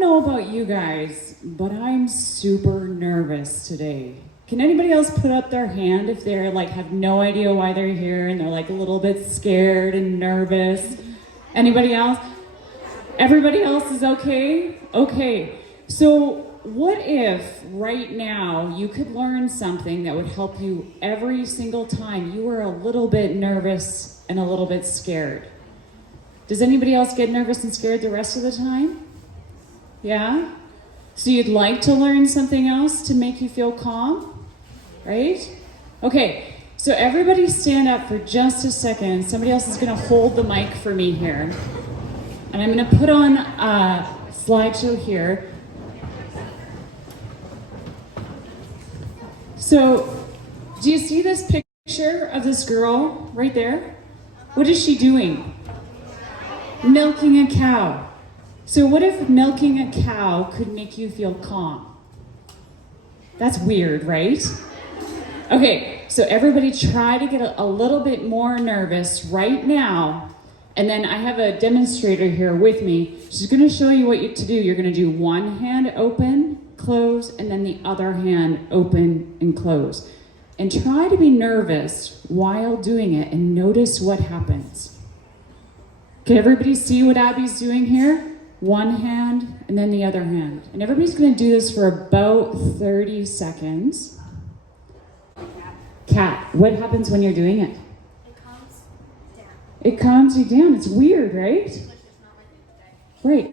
don't know about you guys, but I'm super nervous today. Can anybody else put up their hand if they're like have no idea why they're here and they're like a little bit scared and nervous? Anybody else? Everybody else is okay? Okay. So what if right now you could learn something that would help you every single time you were a little bit nervous and a little bit scared? Does anybody else get nervous and scared the rest of the time? Yeah? So you'd like to learn something else to make you feel calm? Right? Okay, so everybody stand up for just a second. Somebody else is going to hold the mic for me here. And I'm going to put on a slideshow here. So, do you see this picture of this girl right there? What is she doing? Milking a cow. So what if milking a cow could make you feel calm? That's weird, right? Okay, so everybody try to get a little bit more nervous right now. And then I have a demonstrator here with me. She's going to show you what to do. You're going to do one hand open, close, and then the other hand open and close. And try to be nervous while doing it and notice what happens. Can everybody see what Abby's doing here? One hand and then the other hand. And everybody's going to do this for about 30 seconds. Kat, what happens when you're doing it? It calms down. It calms you down. It's weird, right? Right.